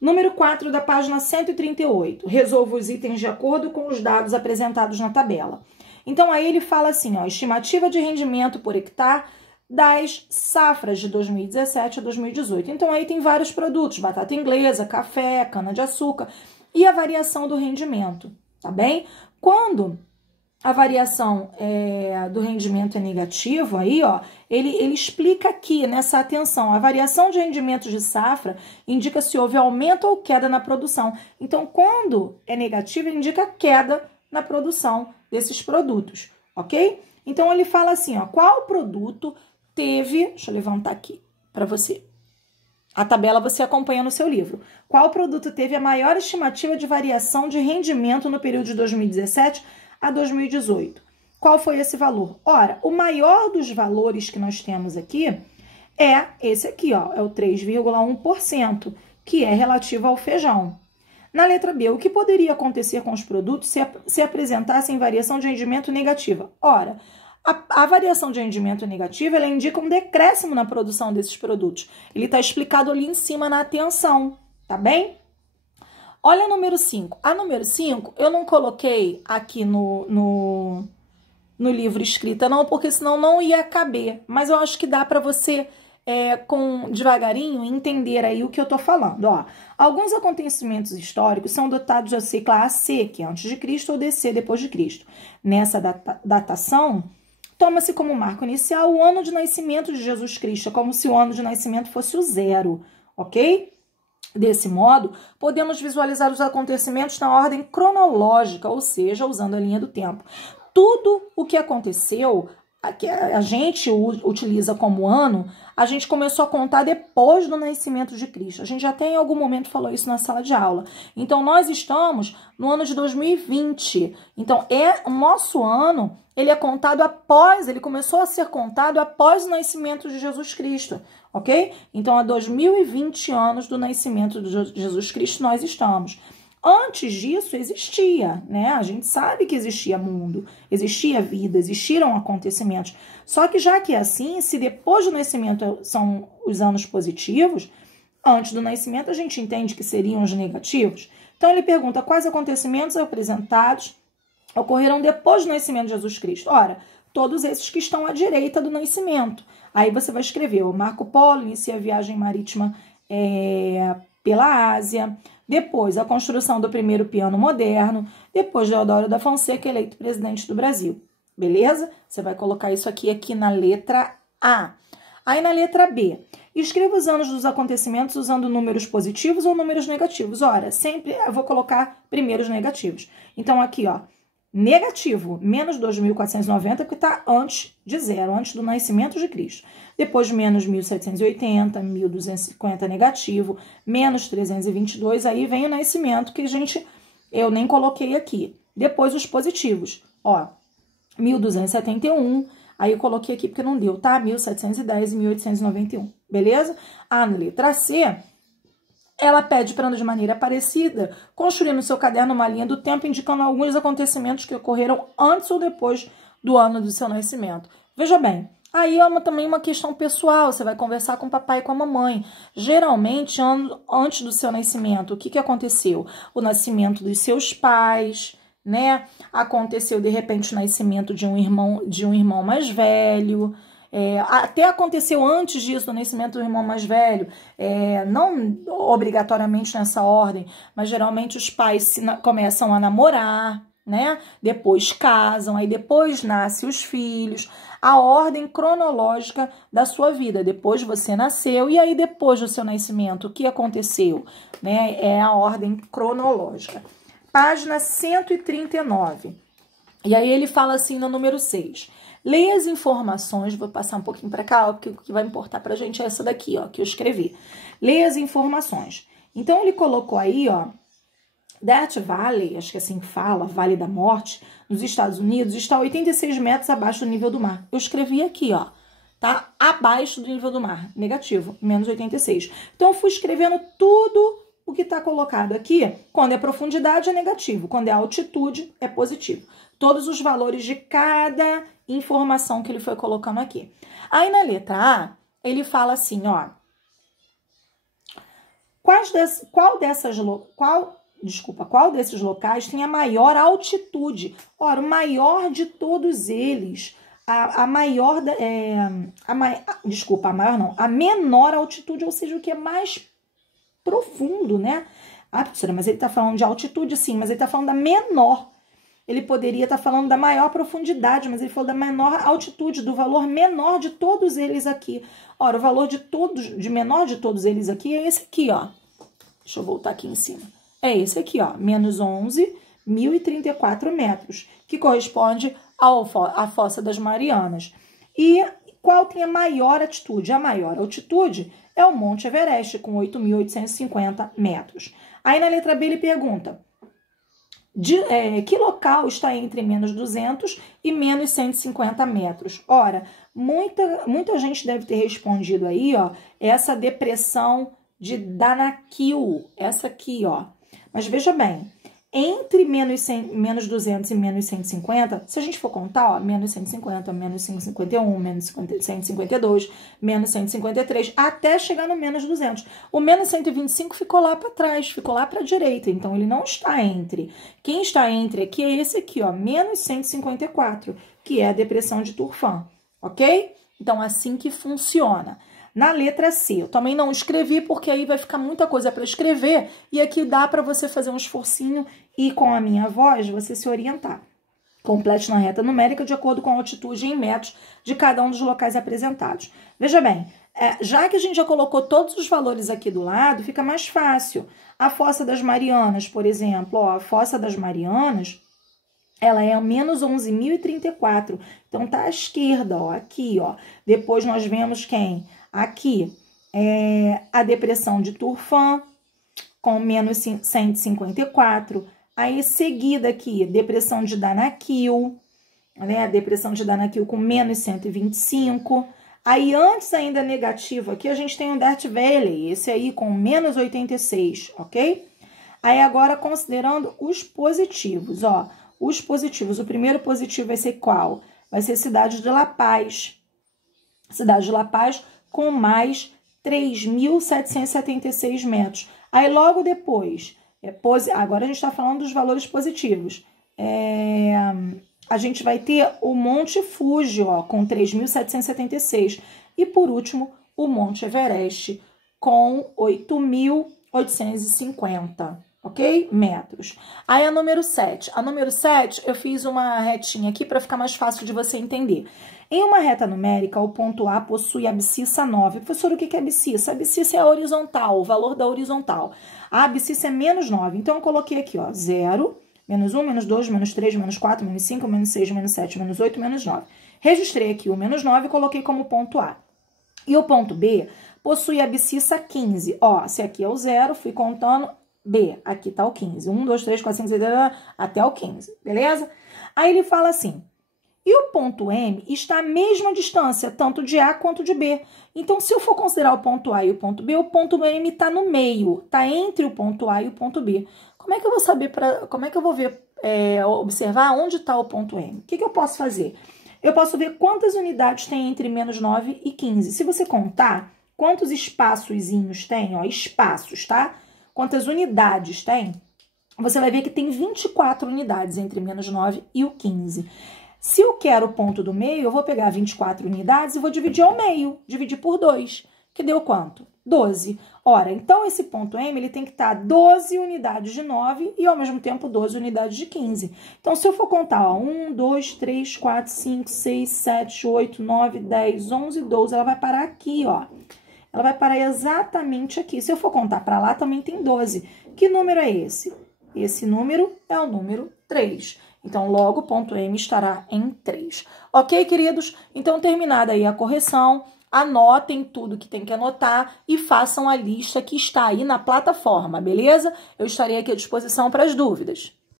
Número 4 da página 138. Resolva os itens de acordo com os dados apresentados na tabela. Então, aí ele fala assim, ó, estimativa de rendimento por hectare das safras de 2017 a 2018. Então, aí tem vários produtos, batata inglesa, café, cana-de-açúcar e a variação do rendimento, tá bem? Quando a variação do rendimento é negativa, aí, ó, ele explica aqui nessa atenção, a variação de rendimentos de safra indica se houve aumento ou queda na produção. Então, quando é negativo, indica queda na produção desses produtos, ok? Então, ele fala assim, ó, qual produto teve, deixa eu levantar aqui para você, a tabela você acompanha no seu livro. Qual produto teve a maior estimativa de variação de rendimento no período de 2017 a 2018? Qual foi esse valor? Ora, o maior dos valores que nós temos aqui é esse aqui, ó, é o 3,1%, que é relativo ao feijão. Na letra B, o que poderia acontecer com os produtos se apresentassem variação de rendimento negativa? Ora, a variação de rendimento negativa, ela indica um decréscimo na produção desses produtos. Ele está explicado ali em cima na atenção, tá bem? Olha a número 5. A número 5, eu não coloquei aqui no livro escrita, não, porque senão não ia caber. Mas eu acho que dá para você, devagarinho, entender aí o que eu tô falando. Ó, alguns acontecimentos históricos são datados da cicla AC, que é antes de Cristo, ou DC, depois de Cristo. Nessa datação, toma-se como marco inicial o ano de nascimento de Jesus Cristo, como se o ano de nascimento fosse o 0, ok? Desse modo, podemos visualizar os acontecimentos na ordem cronológica, ou seja, usando a linha do tempo. Tudo o que aconteceu, que a gente utiliza como ano, a gente começou a contar depois do nascimento de Cristo. A gente já até em algum momento falou isso na sala de aula. Então, nós estamos no ano de 2020. Então, o nosso ano, ele é contado ele começou a ser contado após o nascimento de Jesus Cristo, ok? Então, há 2020 anos do nascimento de Jesus Cristo nós estamos. Antes disso existia, né? A gente sabe que existia mundo, existia vida, existiram acontecimentos. Só que já que é assim, se depois do nascimento são os anos positivos, antes do nascimento a gente entende que seriam os negativos. Então ele pergunta quais acontecimentos apresentados ocorreram depois do nascimento de Jesus Cristo. Ora, todos esses que estão à direita do nascimento. Aí você vai escrever, o Marco Polo inicia a viagem marítima pela Ásia. Depois, a construção do primeiro piano moderno. Depois, Deodoro da Fonseca, eleito presidente do Brasil. Beleza? Você vai colocar isso aqui na letra A. Aí, na letra B, escreva os anos dos acontecimentos usando números positivos ou números negativos. Ora, sempre eu vou colocar primeiros negativos. Então, aqui, ó, negativo, menos 2.490, porque está antes de 0, antes do nascimento de Cristo. Depois, menos 1.780, 1.250 negativo, menos 322, aí vem o nascimento que eu nem coloquei aqui. Depois, os positivos, ó, 1.271, aí eu coloquei aqui porque não deu, tá? 1.710 e 1.891, beleza? A letra C, ela pede para, de maneira parecida, construir no seu caderno uma linha do tempo indicando alguns acontecimentos que ocorreram antes ou depois do ano do seu nascimento. Veja bem, aí é também uma questão pessoal, você vai conversar com o papai e com a mamãe. Geralmente, antes do seu nascimento, o que aconteceu? O nascimento dos seus pais, né? Aconteceu, de repente, o nascimento de um irmão mais velho. Até aconteceu antes disso, do nascimento do irmão mais velho, não obrigatoriamente nessa ordem, mas geralmente os pais começam a namorar, né? Depois casam, aí depois nascem os filhos, a ordem cronológica da sua vida. Depois você nasceu, e aí depois do seu nascimento, o que aconteceu? Né? É a ordem cronológica. Página 139. E aí ele fala assim no número 6. Leia as informações, vou passar um pouquinho para cá, porque o que vai importar pra gente é essa daqui, ó, que eu escrevi. Leia as informações. Então, ele colocou aí, ó, Death Valley, acho que assim fala, Vale da Morte, nos Estados Unidos, está 86 metros abaixo do nível do mar. Eu escrevi aqui, ó, tá? Abaixo do nível do mar, negativo, menos 86. Então, eu fui escrevendo tudo o que está colocado aqui. Quando é profundidade, é negativo. Quando é altitude, é positivo. Todos os valores de cada informação que ele foi colocando aqui. Aí, na letra A, ele fala assim, ó. Qual desses locais tem a maior altitude? Ora, o maior de todos eles, a menor altitude, ou seja, o que é mais profundo, né? Ah, professora, mas ele está falando de altitude, sim, mas ele está falando da menor. Ele poderia estar falando da maior profundidade, mas ele falou da menor altitude, do valor menor de todos eles aqui. Ora, o valor de menor de todos eles aqui é esse aqui, ó. Deixa eu voltar aqui em cima. É esse aqui, ó, menos 11.034 metros, que corresponde à Fossa das Marianas. E qual tem a maior altitude? A maior altitude é o Monte Everest, com 8.850 metros. Aí na letra B ele pergunta, que local está entre menos 200 e menos 150 metros? Ora, muita gente deve ter respondido aí, ó, essa depressão de Danakil, essa aqui, ó. Mas veja bem, entre menos 200 e menos 150, se a gente for contar, ó, menos 150, menos 151, menos 152, menos 153, até chegar no menos 200. O menos 125 ficou lá para trás, ficou lá para a direita, então ele não está entre. Quem está entre aqui é esse aqui, ó, menos 154, que é a depressão de Turfan, ok? Então, assim que funciona. Na letra C, eu também não escrevi, porque aí vai ficar muita coisa para escrever, e aqui dá para você fazer um esforcinho e com a minha voz você se orientar. Complete na reta numérica de acordo com a altitude em metros de cada um dos locais apresentados. Veja bem, já que a gente já colocou todos os valores aqui do lado, fica mais fácil. A Fossa das Marianas, por exemplo, ó, a Fossa das Marianas, ela é menos 11.034, então tá à esquerda, ó, aqui, ó. Depois nós vemos quem? Aqui é a depressão de Turfan, com menos 154. Aí, seguida aqui, depressão de Danakil, né? A depressão de Danakil com menos 125. Aí, antes ainda negativo aqui, a gente tem o Death Valley, esse aí com menos 86, ok? Aí, agora, considerando os positivos, ó. Os positivos, o primeiro positivo vai ser qual? Vai ser Cidade de La Paz. Cidade de La Paz com mais 3.776 metros. Aí, logo depois, agora a gente está falando dos valores positivos. A gente vai ter o Monte Fuji, ó, com 3.776. E, por último, o Monte Everest, com 8.850, ok? Metros. Aí, a número 7. A número 7, eu fiz uma retinha aqui para ficar mais fácil de você entender. Em uma reta numérica, o ponto A possui abscissa 9. Professor, o que é abscissa? A abscissa é a horizontal, o valor da horizontal. A abscissa é menos 9. Então, eu coloquei aqui, ó, 0, menos 1, menos 2, menos 3, menos 4, menos 5, menos 6, menos 7, menos 8, menos 9. Registrei aqui o menos 9 e coloquei como ponto A. E o ponto B possui abscissa 15. Ó, se aqui é o 0, fui contando B. Aqui tá o 15. 1, 2, 3, 4, 5, 6, 7, até o 15. Beleza? Aí ele fala assim... E o ponto M está à mesma distância, tanto de A quanto de B. Então, se eu for considerar o ponto A e o ponto M está no meio, está entre o ponto A e o ponto B. Como é que eu vou saber, como é que eu vou ver, observar onde está o ponto M? O que eu posso fazer? Eu posso ver quantas unidades tem entre menos 9 e 15. Se você contar quantos espaçozinhos tem, ó, espaços, tá? Quantas unidades tem, você vai ver que tem 24 unidades entre menos 9 e o 15. Se eu quero o ponto do meio, eu vou pegar 24 unidades e vou dividir ao meio, dividir por 2, que deu quanto? 12. Ora, então esse ponto M ele tem que estar 12 unidades de 9 e ao mesmo tempo 12 unidades de 15. Então, se eu for contar, ó, 1, 2, 3, 4, 5, 6, 7, 8, 9, 10, 11, 12, ela vai parar aqui, ó. Ela vai parar exatamente aqui. Se eu for contar para lá, também tem 12. Que número é esse? Esse número é o número 3. Então, logo, o ponto M estará em 3. Ok, queridos? Então, terminada aí a correção, anotem tudo que tem que anotar e façam a lista que está aí na plataforma, beleza? Eu estarei aqui à disposição para as dúvidas.